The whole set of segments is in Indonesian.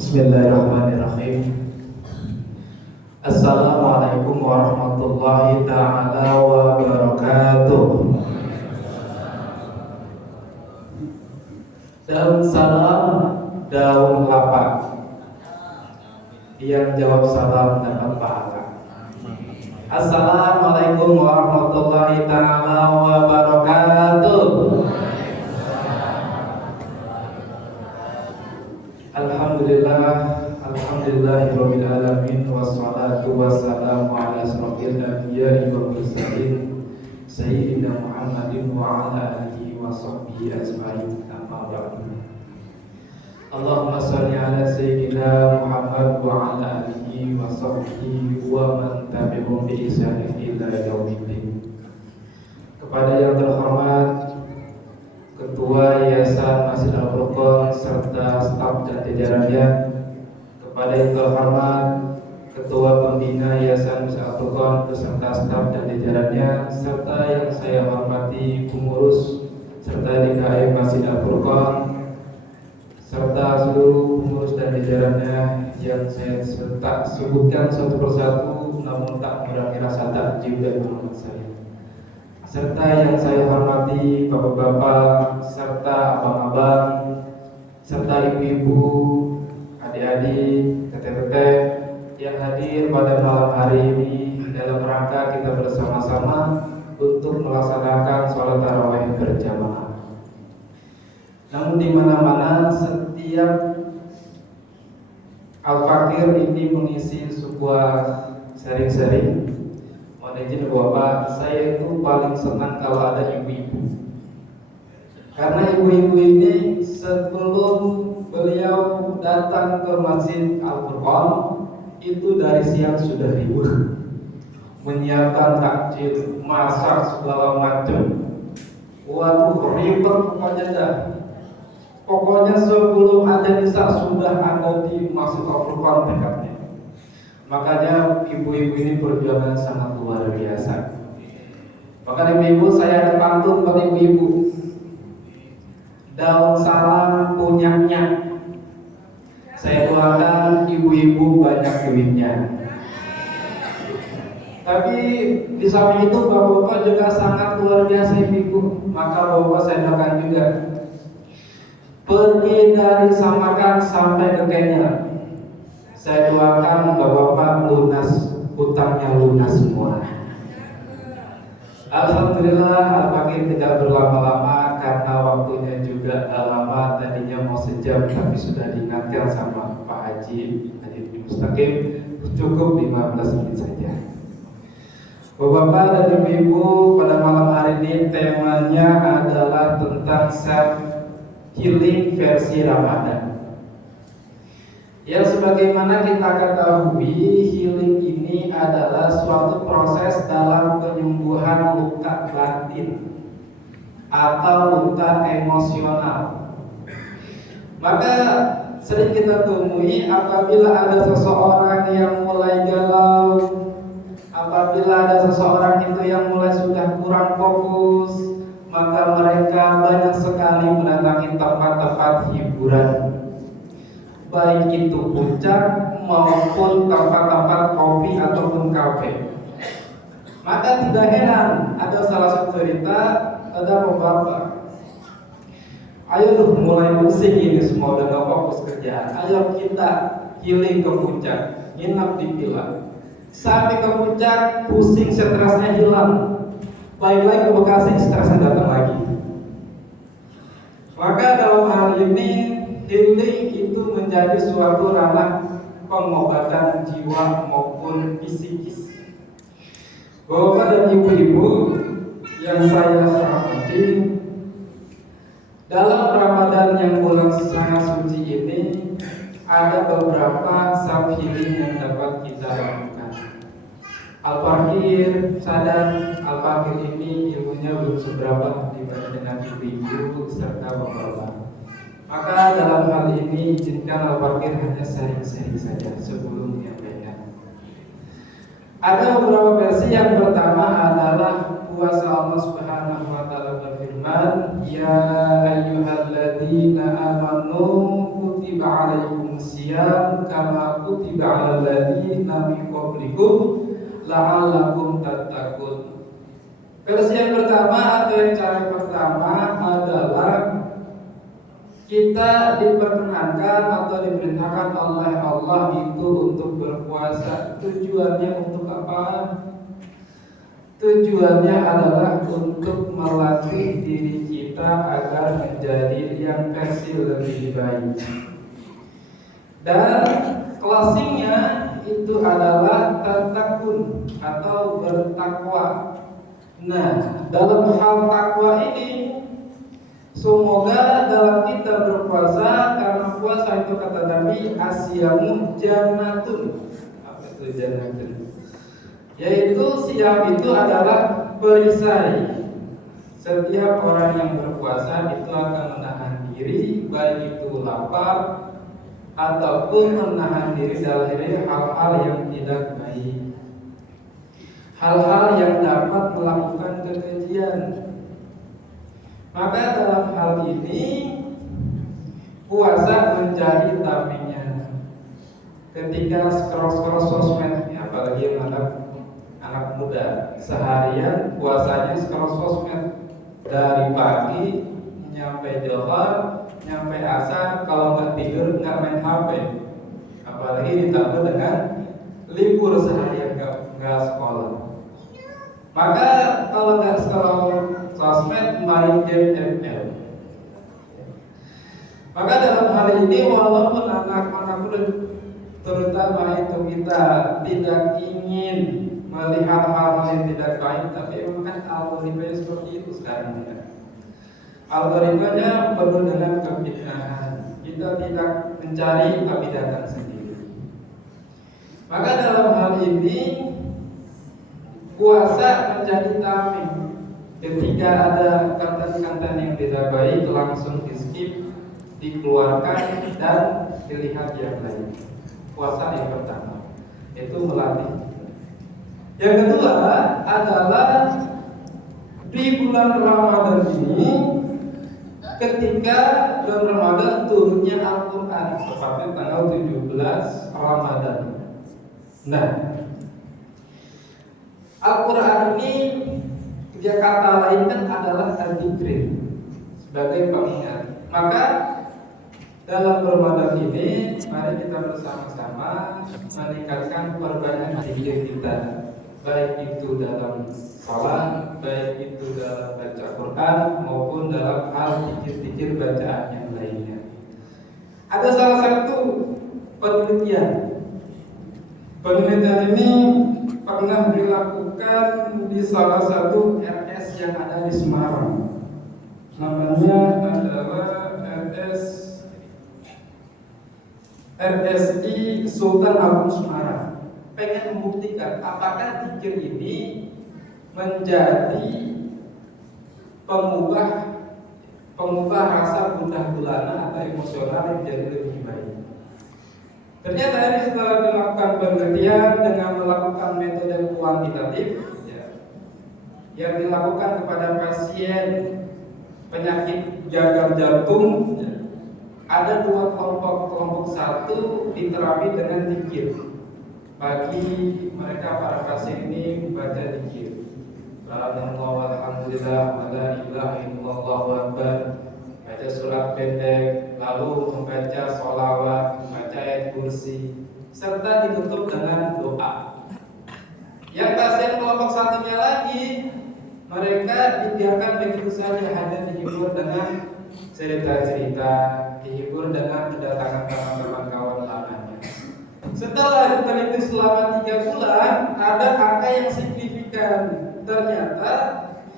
Bismillahirrahmanirrahim. Assalamualaikum warahmatullahi ta'ala wabarakatuh. Dan salam daun lapak. Yang jawab salam dapat pahala. Assalamualaikum warahmatullahi ta'ala wabarakatuh. Alhamdulillahirabbil alamin wassalatu wassalamu ala asrofil anbiya'i wal mursalin sayyidina Muhammadin wa ala alihi wa sahbihi ajma'in. Amma ba'du. Allahumma shalli ala sayyidina Muhammad wa ala alihi wa sahbihi wa man tabi'ahum bi ihsanin ila yaumiddin. Kepada yang terhormat Ketua Yayasan Masjid Al-Furqan serta staf dan jajarannya, kepada yang terhormat Ketua Pembina Yayasan Masjid Al-Furqan beserta staf dan jajarannya, serta yang saya hormati pengurus serta DKM Masjid Al-Furqan serta seluruh pengurus dan jajarannya yang saya tak sebutkan satu persatu, namun tak mengurangi rasa takjub dan hormat saya, serta yang saya hormati bapak-bapak, serta abang-abang, serta ibu-ibu, adik-adik, teteh-teteh yang hadir pada malam hari ini dalam rangka kita bersama-sama untuk melaksanakan sholat tarawih berjamaah. Namun di mana-mana setiap Al-Fakir ini mengisi sebuah sharing-sharing. Mohon izin Bapak, saya itu paling senang kalau ada ibu-ibu. Karena ibu-ibu ini sebelum beliau datang ke Masjid Al-Furqan itu dari siang sudah ribut, menyiapkan takjil, masak segala macam. Waduh, ribet pokoknya dah. Pokoknya sebelum ada isya sudah ada di Masjid Al-Furqan dekatnya. Makanya ibu-ibu ini perjuangan sangat luar biasa. Maka ibu-ibu, saya ada pantun buat ibu-ibu. Daun salam punyanya. Saya doakan ibu-ibu banyak duitnya. Tapi di samping itu bapak-bapak juga sangat luar biasa ibu. Maka bapak saya doakan juga. Pergi dari Samarkand sampai ke Kenya. Saya doakan bapak-bapak lunas, hutangnya lunas semua. Alhamdulillah, Al-Fakir tidak berlama-lama karena waktunya juga lama. Tadinya mau sejam tapi sudah diingatkan sama Pak Haji Mustaqim, cukup 15 menit saja. Bapak-bapak dan ibu-ibu, pada malam hari ini temanya adalah tentang self healing versi Ramadan. Ya, sebagaimana kita ketahui, healing ini adalah suatu proses dalam penyembuhan luka batin atau luka emosional. Maka sering kita temui apabila ada seseorang yang mulai galau, apabila ada seseorang itu yang mulai sudah kurang fokus, maka mereka banyak sekali mendatangi tempat-tempat hiburan, baik itu puncak maupun tempat-tempat kopi ataupun kafe. Maka tidak heran ada salah satu cerita, ada bapak, ayo mulai pusing ini semua, udah gak fokus kerjaan, ayo kita healing ke puncak, nginap di villa. Sampai ke puncak, pusing, stresnya hilang, balik lagi ke Bekasi, stresnya datang lagi. Maka dalam hal ini healing itu menjadi suatu ranah pengobatan jiwa maupun psikis. Bapak dan ibu-ibu yang saya hormati, dalam Ramadan yang bulan sangat suci ini ada beberapa self healing yang dapat kita lakukan. Al-Fakir sadar Al-Fakir ini ilmunya belum seberapa dibanding dengan ibu-ibu serta bapak-bapak. Maka dalam hal ini izinkan Al-Fakir hanya sharing-sharing saja sebelum menyampaikan. Ada beberapa versi. Yang pertama adalah kuasa Allah Subhanahu wa taala berfirman, ya ayyuhalladzina amanu kutiba alaikum siyam kama kutiba alal ladzina min qablikum la'allakum tattaqun. Versi yang pertama atau yang cara pertama adalah kita diperkenankan atau diperintahkan oleh Allah itu untuk berpuasa. Tujuannya untuk apa? Tujuannya adalah untuk melatih diri kita agar menjadi yang versi lebih baik. Dan closingnya itu adalah tatakun atau bertakwa. Nah, dalam hal takwa ini, semoga dalam kita berpuasa, karena puasa itu kata Nabi asyamu jannatun. Apa itu jannatun? Yaitu siam itu adalah perisai. Setiap orang yang berpuasa itu akan menahan diri, baik itu lapar ataupun menahan diri dari hal-hal yang tidak baik, hal-hal yang dapat melakukan kekejian. Maka dalam hal ini puasa menjadi tamengnya. Ketika scroll sosmed, apalagi yang anak muda, seharian puasanya scroll sosmed dari pagi nyampe johar, nyampe asar, kalau nggak tidur nggak main HP. Apalagi ditambah dengan libur seharian nggak sekolah. Maka kalau nggak scroll sosmed, main game ML. Maka dalam hal ini walaupun anak-anak muda terutama itu kita tidak ingin melihat hal-hal yang tidak baik, tapi memang kan algoritmanya seperti itu sekarang ya. Algoritmanya penuh dengan kefitnahan. Kita tidak mencari tapi datang sendiri. Maka dalam hal ini puasa menjadi tameng. Ketika ada konten-konten yang tidak baik, langsung di skip, dikeluarkan dan dilihat yang lain. Puasa yang pertama itu melatih. Yang kedua adalah di bulan Ramadan ini, ketika bulan Ramadan turunnya Al-Quran, tepatnya tanggal 17 Ramadan. Nah, Al-Quran ini dia kata lain kan adalah al-dzikr sebagai pengingat. Maka dalam Ramadan ini mari kita bersama-sama meningkatkan perbanyak zikir kita, baik itu dalam salat, baik itu dalam baca Quran maupun dalam hal zikir-zikir bacaan yang lainnya. Ada salah satu penelitian ini pernah dilakukan di salah satu RS yang ada di Semarang. Namanya adalah RSI Sultan Agung Semarang. Pengen membuktikan apakah zikir ini menjadi pengubah rasa gundah gulana atau emosional yang jadi lebih baik. Ternyata ini setelah dilakukan penelitian dengan melakukan metode kuantitatif yang dilakukan kepada pasien penyakit gagal jantung, ada dua kelompok satu diterapi dengan zikir. Bagi mereka para pasien ini membaca zikir. Subhanallah walhamdulillah wala ilaha illallah wallahu akbar. Baca surat pendek, lalu membaca sholawat, membaca ayat kursi, serta ditutup dengan doa. Yang pasien kelompok satunya lagi, mereka dibiarkan begitu saja, hanya dihibur dengan cerita-cerita, dihibur dengan kedatangan teman-teman kawan lamanya. Setelah diteliti selama 3 bulan, ada angka yang signifikan. Ternyata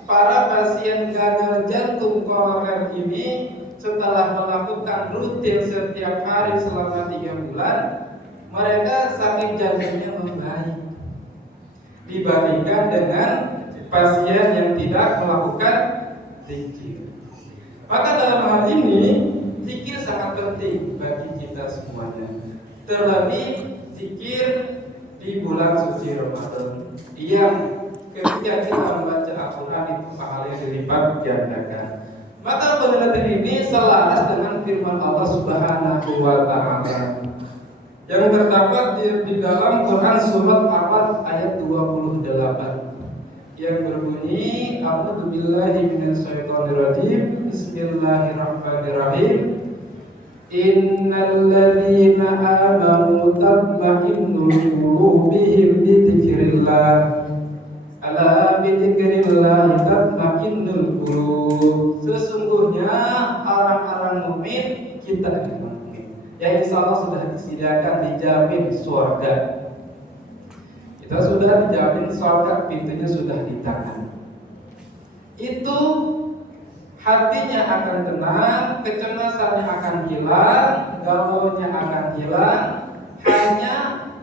para pasien gagal jantung koroner ini setelah melakukan rutin setiap hari selama 3 bulan, mereka sakit jantungnya membaik dibandingkan dengan pasien yang tidak melakukan zikir. Maka dalam hal ini zikir sangat penting bagi kita semuanya. Terlebih zikir di bulan suci Ramadan yang ketika kita membaca Al-Quran itu pahalanya dilipat gandakan. Maka penelitian ini selaras dengan firman Allah Subhanahu wa taala yang terdapat di dalam Quran surat 4 ayat 28 yang berbunyi A'udzu billahi minasyaitonir rajim Bismillahirrahmanirrahim Innal ladzina amanu tatma'innu qulubuhum bi dzikrillah ala bi dzikrillah tatma'innul qulub. Sesungguhnya orang-orang mukmin kita mukmin yang insyaallah sudah disediakan dijamin surga. Kita sudah dijamin surga, pintunya sudah di tangan. Itu hatinya akan tenang, kecemasannya akan hilang, galaunya akan hilang hanya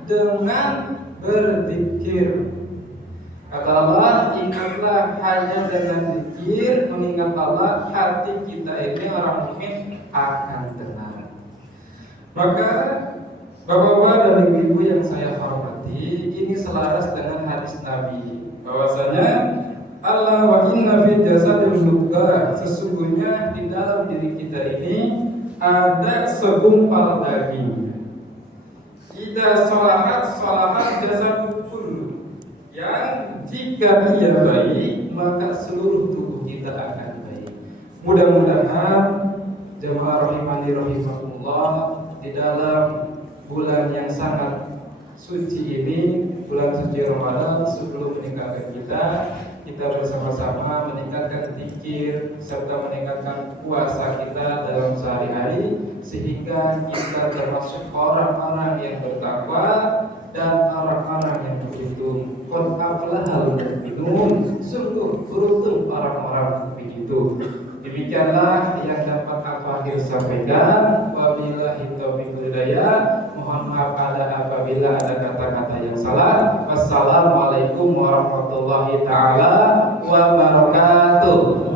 dengan berzikir. Kata Allah, ingatlah hanya dengan zikir, mengingat Allah, hati kita ini orang mukmin akan tenang. Maka Bapak-bapak dan ibu-ibu yang saya hormati, ini selaras dengan hadis Nabi bahwasanya Allah wa inna fi jasadil mudghah, sesungguhnya di dalam diri kita ini ada segumpal daging. Idza salahat jasadul kullu, yang jika dia baik maka seluruh tubuh kita akan baik. Mudah-mudahan jemaah rahimani rahimakumullah di dalam bulan yang sangat suci ini, bulan suci Ramadan, sebelum meninggalkan kita bersama-sama meningkatkan zikir serta meningkatkan puasa kita dalam sehari-hari sehingga kita termasuk orang-orang yang bertakwa dan orang-orang yang beruntung. Qad aflahal mu'minun, sungguh beruntung orang-orang begitu. Demikianlah yang dapat aku akhir sampaikan. Wabillahi taufiq wal hidayah. Mohon maaf apabila ada kata-kata yang salah. Wassalamualaikum warahmatullahi taala wabarakatuh.